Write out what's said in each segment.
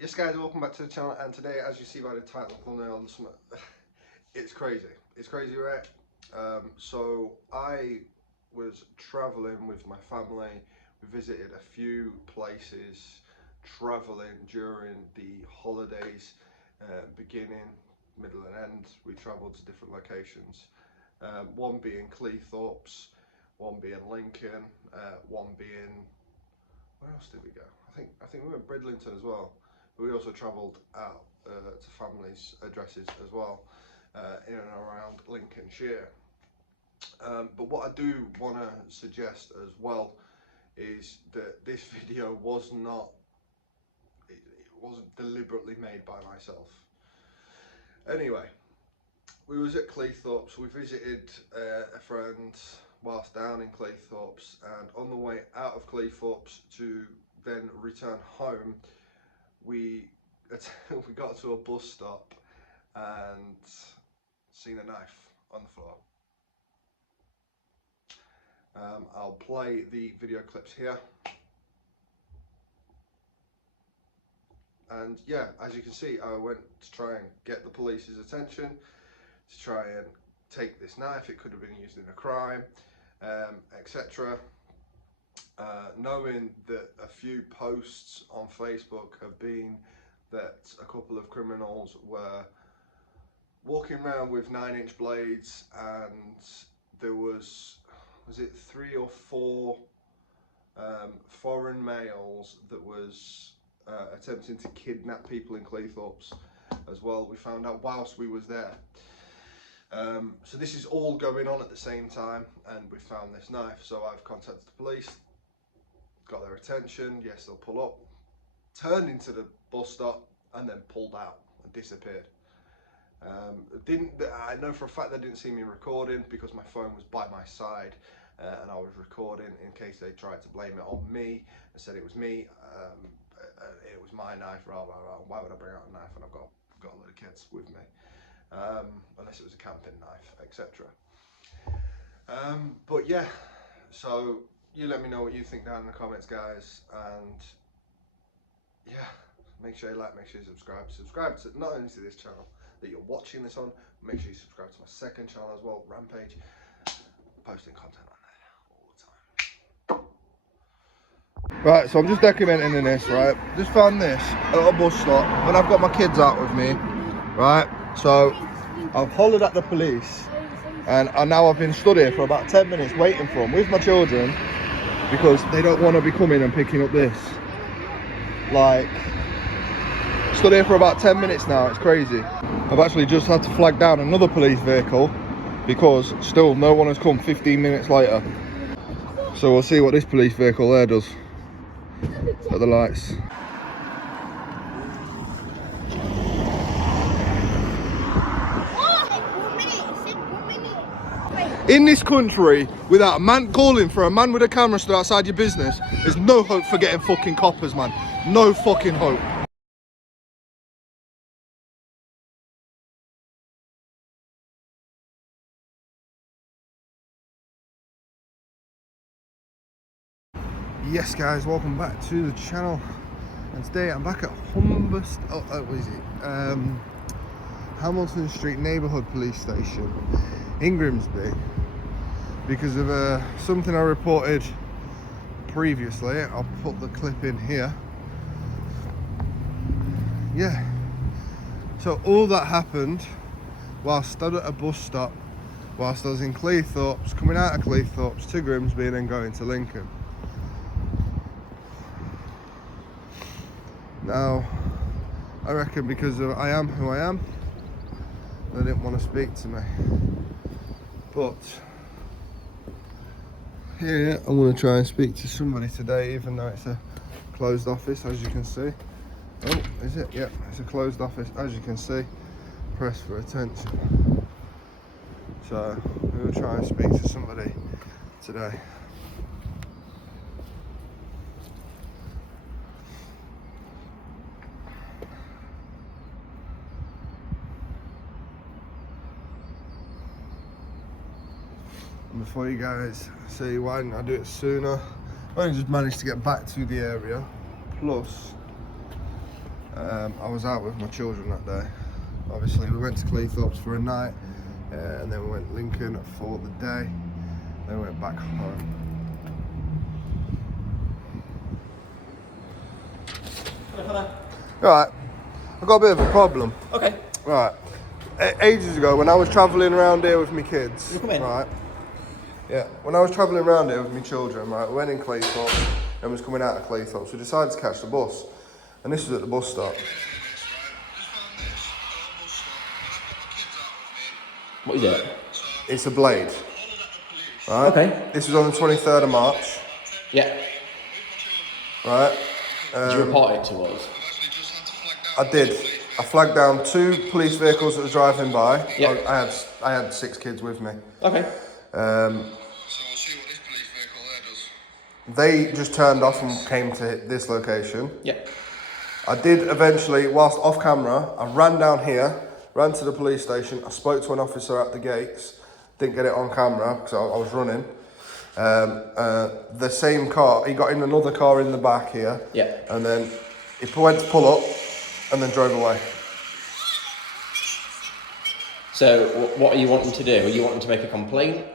Yes guys, welcome back to the channel, and today, as you see by the title, thumbnail, it's crazy. It's crazy, right? So I was traveling with my family. We visited a few places, traveling during the holidays, beginning, middle and end. We travelled to different locations, one being Cleethorpes, one being Lincoln, one being, where else did we go? I think we went Bridlington as well. But we also travelled out to families' addresses as well, in and around Lincolnshire. But what I do want to suggest as well is that this video was not, it wasn't deliberately made by myself. Anyway, we was at Cleethorpes. We visited a friend whilst down in Cleethorpes, and on the way out of Cleethorpes to then return home, we got to a bus stop and seen a knife on the floor. I'll play the video clips here. And yeah, as you can see, I went to try and get the police's attention, to try and take this knife. It could have been used in a crime, etc. Knowing that a few posts on Facebook have been that a couple of criminals were walking around with 9-inch blades, and there was it 3 or 4 foreign males that was attempting to kidnap people in Cleethorpes as well. We found out whilst we was there. So this is all going on at the same time, and we found this knife. So I've contacted the police, got their attention. Yes, they'll pull up, turned into the bus stop, and then pulled out and disappeared. I know for a fact they didn't see me recording because my phone was by my side, and I was recording in case they tried to blame it on me and said it was me. It was my knife. Rah, rah, rah. Why would I bring out a knife when I've got a lot of kids with me? Unless it was a camping knife, etc. But yeah, so you let me know what you think down in the comments, guys, and yeah, make sure you like, make sure you subscribe to not only to this channel that you're watching this on, make sure you subscribe to my second channel as well, Rampage. Posting content on there all the time. Right, so I'm just documenting in this, right? Just found this at a bus stop when I've got my kids out with me, right? So I've hollered at the police, and now I've been stood here for about 10 minutes waiting for them with my children because they don't want to be coming and picking up this. Like, stood here for about 10 minutes now. It's crazy. I've actually just had to flag down another police vehicle because still no one has come 15 minutes later. So we'll see what this police vehicle there does at the lights. In this country, without a man calling for a man with a camera stood outside your business, there's no hope for getting fucking coppers, man. No fucking hope. Yes guys, welcome back to the channel, and today I'm back at Hamilton Street Neighbourhood Police Station in Grimsby because of something I reported previously. I'll put the clip in here. Yeah, so all that happened whilst stood at a bus stop whilst I was in Cleethorpes, coming out of Cleethorpes to Grimsby and then going to Lincoln. Now, I reckon because I am who I am, they didn't want to speak to me. But here, I'm going to try and speak to somebody today, even though it's a closed office, as you can see. Oh, is it? Yep, it's a closed office, as you can see. Press for attention. So, we'll try and speak to somebody today. Before you guys say why didn't I do it sooner, I only just managed to get back to the area, plus I was out with my children that day. Obviously, we went to Cleethorpes for a night, and then we went Lincoln for the day. Then we went back home. Right, I've got a bit of a problem. Okay. Right, ages ago when I was travelling around here with my kids, You come in. right? Yeah, when I was travelling around here with my children, right, we went in Cleethorpes and was coming out of Cleethorpes. We decided to catch the bus, and this was at the bus stop. What is it? It's a blade. Right? Okay. This was on the 23rd of March. Yeah. Right? Did you report it to us? I did. I flagged down 2 police vehicles that were driving by. Yeah. I had 6 kids with me. Okay. So we'll see what this police vehicle there does. They just turned off and came to this location. Yeah. I did eventually, whilst off camera, I ran down here, ran to the police station. I spoke to an officer at the gates. Didn't get it on camera because I was running. The same car, he got in another car in the back here. Yeah. And then he went to pull up and then drove away. So, what are you wanting to do? Are you wanting to make a complaint?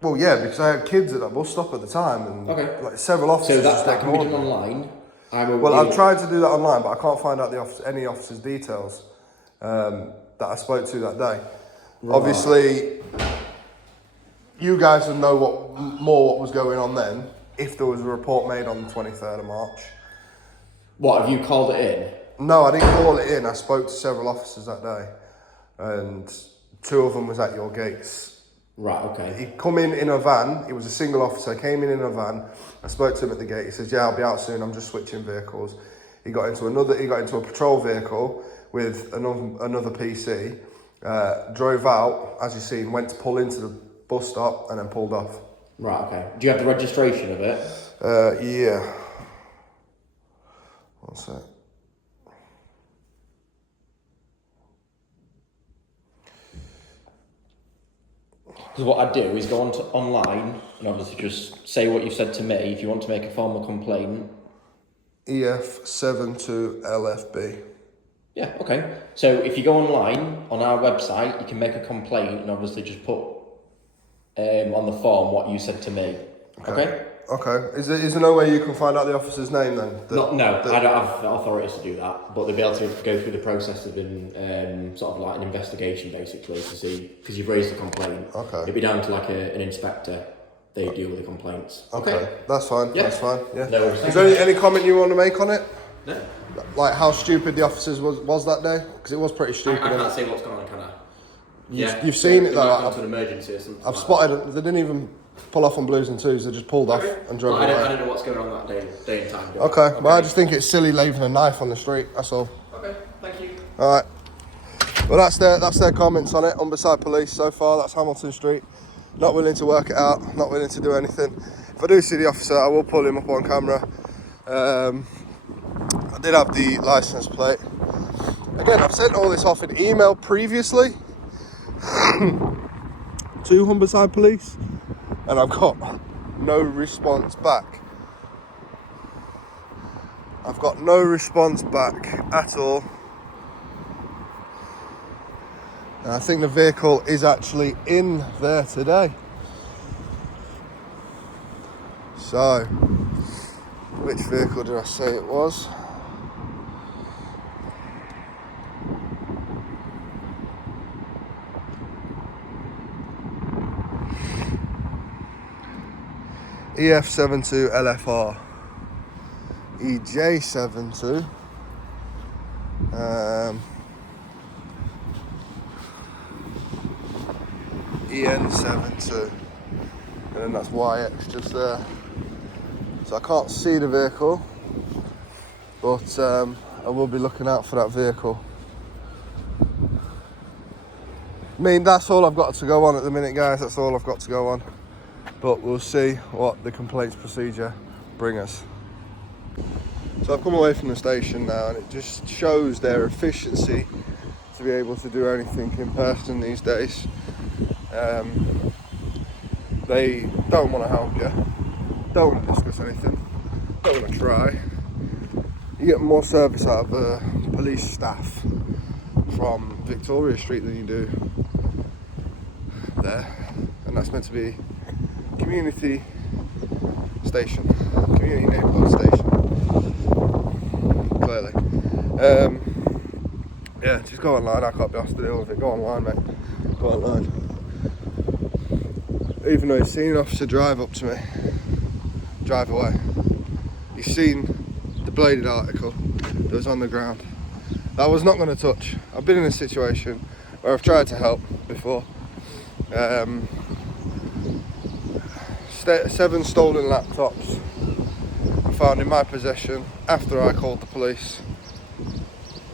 Well, yeah, because I had kids at that bus stop at the time, and Okay. like several officers. So just that can be done ignored me. online. Well, I've tried to do that online, but I can't find out any officer's details that I spoke to that day. Right. Obviously, you guys would know what was going on then if there was a report made on the 23rd of March. What, have you called it in? No, I didn't call it in. I spoke to several officers that day, and 2 of them was at your gates. Right, okay. He come in a van. He was a single officer. Came in a van. I spoke to him at the gate. He says, "Yeah, I'll be out soon. I'm just switching vehicles." He got into a patrol vehicle with another PC. Drove out, as you seen, went to pull into the bus stop and then pulled off. Right, okay. Do you have the registration of it? Yeah. One sec. Because what I'd do is go online and obviously just say what you said to me if you want to make a formal complaint. EF72LFB. Yeah, okay. So if you go online on our website, you can make a complaint and obviously just put on the form what you said to me. Okay? Okay. Is there no way you can find out the officer's name then? No, I don't have the authority to do that, but they'll be able to go through the process of sort of like an investigation basically to see, because you've raised a complaint. Okay. It'd be down to like an inspector. They deal with the complaints. Okay. That's fine. Yeah. That's fine. Yeah. No worries. Is there any comment you want to make on it? No. Like how stupid the officers was that day? Because it was pretty stupid. I can't say what's going on, can I? You've seen it though. I've an emergency or something. I've spotted it. They didn't even pull off on blues and twos. They just pulled off and drove away. I don't know what's going on that day and time. Okay. Well, I just think it's silly leaving a knife on the street. That's all. Okay. Thank you. All right. Well, that's their comments on it. Humberside Police so far. That's Hamilton Street. Not willing to work it out. Not willing to do anything. If I do see the officer, I will pull him up on camera. I did have the license plate. Again, I've sent all this off in email previously to Humberside Police, and I've got no response back. I've got no response back at all. And I think the vehicle is actually in there today. So, which vehicle did I say it was? EF72LFR. EJ72. EN72. And then that's YX just there. So I can't see the vehicle, but I will be looking out for that vehicle. I mean, that's all I've got to go on at the minute, guys. That's all I've got to go on. But we'll see what the complaints procedure bring us. So I've come away from the station now, and it just shows their efficiency to be able to do anything in person these days. They don't want to help you, don't want to discuss anything, don't want to try. you get more service out of the police staff from Victoria Street than you do there, and that's meant to be community station, community neighbourhood station, clearly. Yeah, just go online. I can't be asked to deal with it. Go online, mate. Go online. Even though he's seen an officer drive up to me, drive away, he's seen the bladed article that was on the ground that I was not going to touch. I've been in a situation where I've tried to help before. 7 stolen laptops were found in my possession after I called the police,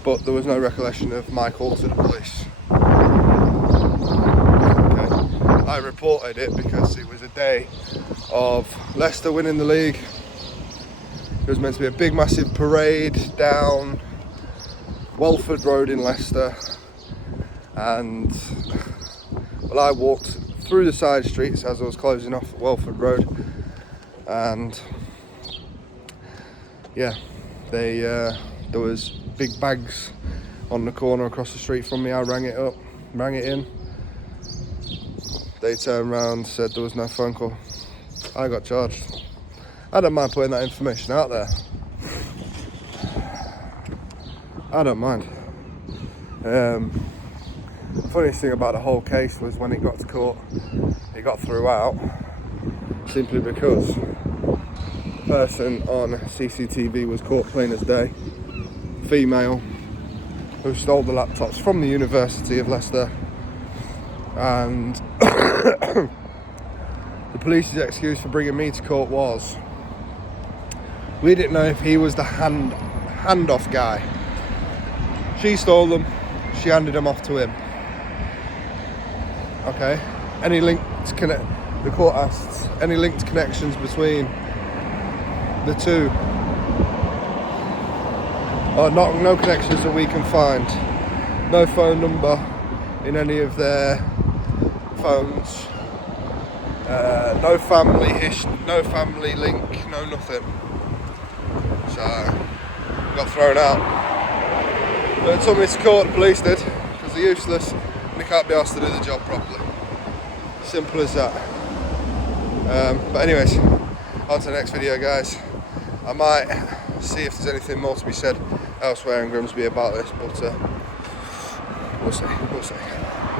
but there was no recollection of my call to the police. Okay. I reported it because it was a day of Leicester winning the league. It was meant to be a big massive parade down Welford Road in Leicester, and well, I walked through the side streets as I was closing off Welford Road, and yeah, there was big bags on the corner across the street from me. I rang it in. They turned around, said there was no phone call. I got charged. I don't mind putting that information out there. I don't mind. The funniest thing about the whole case was when it got to court, it got thrown out simply because the person on CCTV was caught plain as day, female, who stole the laptops from the University of Leicester, and the police's excuse for bringing me to court was, we didn't know if he was the handoff guy. She stole them, she handed them off to him. Okay, any link to connect, the court asks, any linked connections between the two? Or no connections that we can find. No phone number in any of their phones. No family no family link, no nothing. So, got thrown out. But it took me to court, the police did, because they're useless and they can't be asked to do the job properly. Simple as that. But anyways, on to the next video, guys. I might see if there's anything more to be said elsewhere in Grimsby about this, but we'll see.